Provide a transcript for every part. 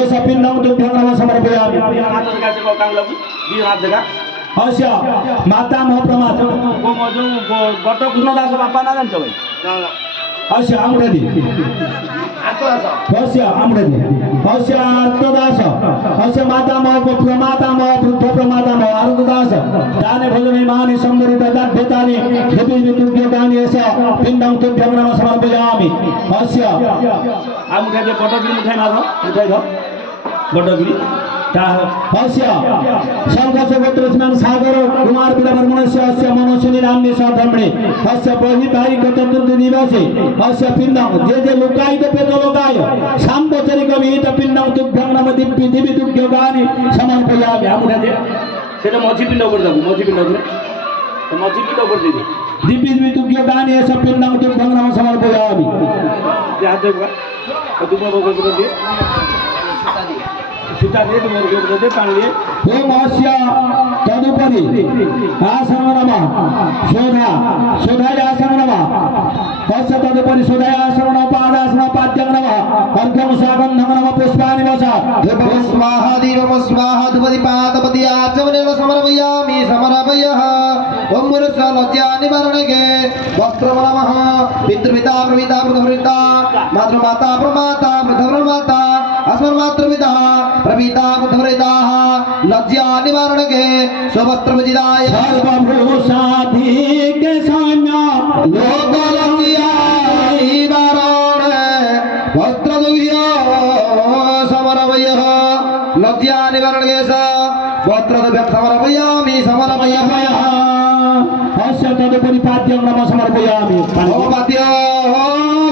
एष पिण्डं तुभ्यं नमः समर्पयामि अस्य मातामह प्रमाद गत कृष्णदास बापा ना जान्छ भाइ अस्य आमुढेदी अस्य आमुढेदी अस्य आर्तदास अस्य मातामह प्रमातामह वृद्ध प्रमातामह आर्तदास दाने भोजने मानि सम्मरित दाभ्यतानि देवी वितुभ्यतानि एष पिण्डं तुभ्यं नमः समर्पयामि अस्य आमुढेदी बटगिरी मुठाइ न मुठाइ छ बटगिरी अस्य शङ्करस्य गोत्रस्मान् सागर कुमार विरमर्मणस्य अस्य मनोशिनी नाम्नि सधर्मणे अस्य बहिर्भागिक चतुर्थी दिवसे अस्य पिण्डं जे लोकायित पेत लोकाय साम्बचरिक विहित पिण्डं तुभ्यं नमः दिव्य तुभ्यगानि समर्पयामि आमुढेदी সেটা মজি পিণ্ড করে দেবো মজি পিণ্ড করে মজি পিণ্ড করে দিবি दिव्य तुभ्यगानि अस्य पिण्डं तुभ्यं नमः समर्पयामि हाथ देखा दुबा बगल कर दे सीता दे तुम्हारे के दे पानी दे ओम अस्य तदुपरि आसन नमः शोधाय आसन नमः अस्य तदुपरि शोधाय आसन नमः पादासन पाद्यं नमः अर्घ्यं सागन्धं नमः पुष्पाणि वसा देवो स्वाहा देवो स्वाहा दुपति पादपति आचमनेव समर्पयामि समर्पयः ओम मुरसा लज्जा निवारणके वस्त्रं नमः पितृपिता प्रपिता प्रभृता मातृमाता प्रमाता प्रमाता अस्मन्मातृपिता प्रपिता प्रभृताः लज्जा निवारणके स्ववस्त्रविजिताय सर्वभूषाधिके सौम्य लोकलज्जा निवारणे वस्त्रदुह्य समर्पयः लज्जा निवारणके स वस्त्रदुह्यं समर्पयामि समर्पयः अस्य तदुपरि पाद्यं नमः समर्पयामि ओ पाद्य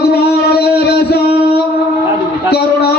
कुमारदेवेश करुणा